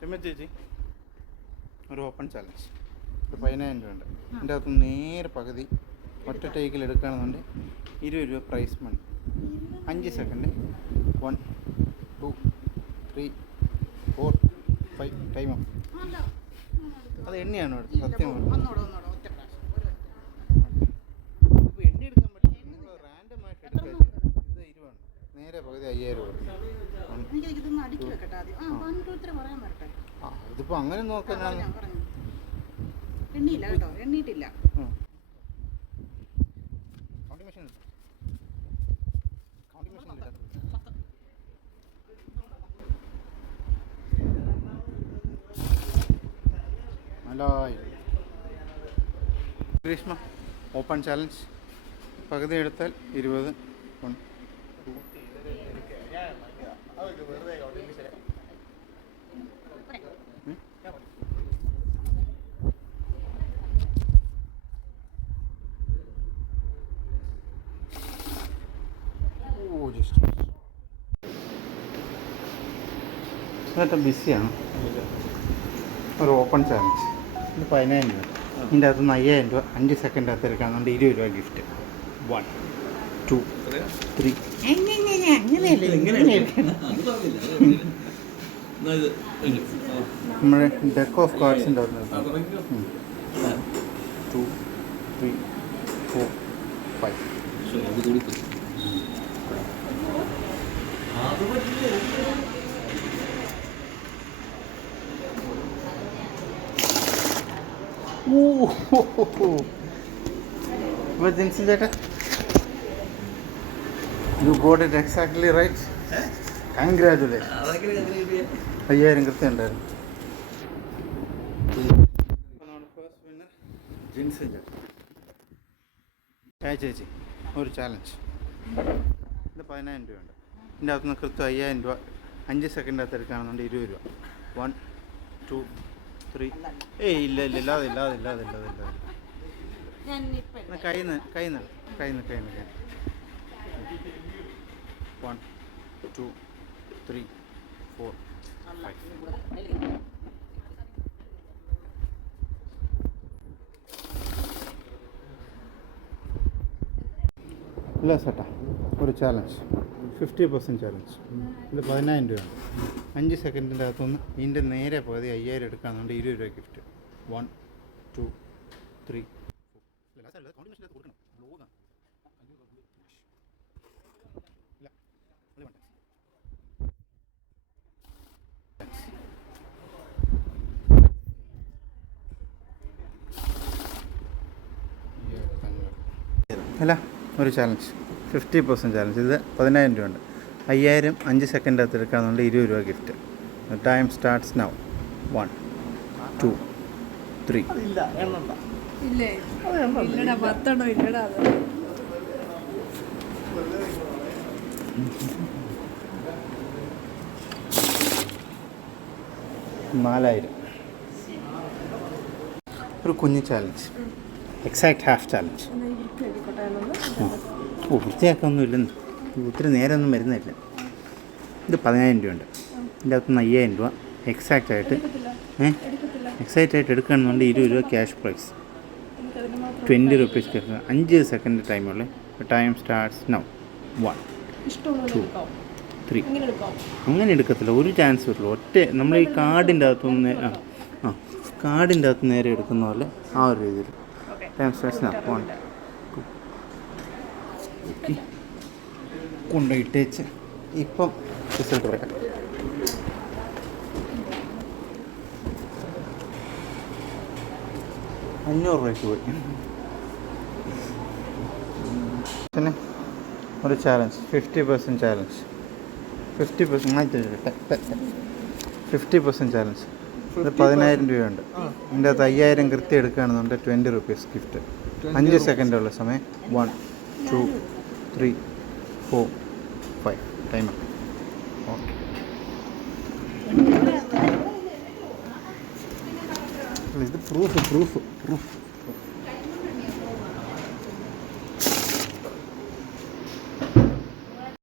രമ്യ ചേച്ചി ഒരു open challenge ഒരു 10,000 രൂപ ഉണ്ട്. എൻ്റെ അകത്ത് നേരെ പകുതി ഒറ്റ ടേക്കിൽ എടുക്കുകയാണെന്നുണ്ടെങ്കിൽ 20 രൂപ prize money. 5 second 1 2 3 4 5 time off. അത് എണ്ണയാണ് എടുത്തത്, സത്യമാണ്. ഇപ്പോൾ എണ്ണി എടുക്കാൻ പറ്റില്ല, നമ്മൾ റാൻഡമായിട്ട് എടുക്കുക. ഇത് 20 ആണ്, നേരെ പകുതി 5,000 രൂപ. ഇതിപ്പോൾ അങ്ങനെ നോക്കാനാണ്. എണ്ണിയില്ല കേട്ടോ, എണ്ണിയിട്ടില്ല. Greeshma open challenge. പകുതി എടുത്താൽ 20. എന്നിട്ട് ബിസിയാണ്. ഒരു ഓപ്പൺ ചാലഞ്ച്. ഇത് 10,000 രൂപ. ഇതിൻ്റെ അകത്ത് നിന്ന് 5,000 രൂപ 5 സെക്കൻഡ് അകത്ത് എടുക്കാന്നുണ്ട്. 20 രൂപ ഗിഫ്റ്റ്. 1 2 3. നമ്മുടെ ഡെക്ക് ഓഫ് കാർഡ്സിൻ്റെ അകത്ത് 2 3 4 5. But Jinsi Jeta, you got it exactly right. Congratulations. 5,000 കൃത്യമുണ്ടായിരുന്നു. First winner Jincy Jetta. ചേച്ചി ഒരു ചാലഞ്ച്. ഇത് 10,000 രൂപയുണ്ട്. ഇതിൻ്റെ അകത്തുനിന്ന് കൃത്യം 5,000 രൂപ 5 സെക്കൻഡ് അകത്ത് എടുക്കുകയാണെന്നുണ്ട്. 20 രൂപ. 1 2 3. ഏയ് ഇല്ല കയ്യിൽ നിന്ന് 1 2 3 4 5. ഇല്ല ചേട്ടാ ഒരു ചാലഞ്ച് 50% ചാലഞ്ച്. ഇത് 10,000 രൂപയാണ്. 5 സെക്കൻഡിൻ്റെ അകത്തുനിന്ന് ഇതിൻ്റെ നേരെ പകുതി 5,000 എടുക്കാന്നുണ്ട്. 20 രൂപ ഗിഫ്റ്റ്. 1 2 3 അല്ല ഒരു ചാലഞ്ച് 50% ചാലഞ്ച്. ഇത് 10,000 രൂപയുണ്ട്. 5,000 5 സെക്കൻഡ് അകത്ത് എടുക്കാന്നുണ്ട്. 20 രൂപ ഗിഫ്റ്റ്. Time starts now. 1 2 3. $4,000. ഒരു കുഞ്ഞ് ചാലഞ്ച്, എക്സാക്ട് ഹാഫ് ചാലഞ്ച്. വൃത്തിയാക്കൊന്നുമില്ലെന്ന്, ഒത്തിരി നേരമൊന്നും വരുന്നില്ല. ഇത് 10,000 രൂപയുണ്ട്. ഇതിൻ്റെ അകത്തുനിന്ന് 5,000 രൂപ എക്സാക്റ്റായിട്ട് എടുക്കുകയാണെന്നുണ്ട്. 20 രൂപ cash prize. 20 rupees cash. 5 second ടൈമുള്ള. Time starts now. 1 2 3. അങ്ങനെ എടുക്കത്തില്ല, ഒരു ചാൻസ് വരുള്ളൂ. ഒറ്റ നമ്മൾ ഈ കാർഡിൻ്റെ അകത്തുനിന്ന് കാർഡിൻ്റെ അകത്ത് നേരെ എടുക്കുന്ന പോലെ ആ ഒരു രീതിയിൽ. Time starts now. 1 2. ഓക്കെ, കൊണ്ടുപോയിട്ടേച്ച് ഇപ്പം റിസൾട്ട് പറയാം. $500 പോയി. പിന്നെ ഒരു ചാലഞ്ച് 50% ചാലഞ്ച്. 50% ചാലഞ്ച്. ഇത് 10,000 രൂപയുണ്ട്. ഇതിൻ്റെ അകത്ത് 5,000 കൃത്യം എടുക്കുകയാണെന്നുണ്ട്. 20 രൂപീസ് ഗിഫ്റ്റ്. 5 സെക്കൻഡുള്ള സമയം. 1 2 3 4 5. ടൈം. ഓക്കെ, ഇത് പ്രൂഫ്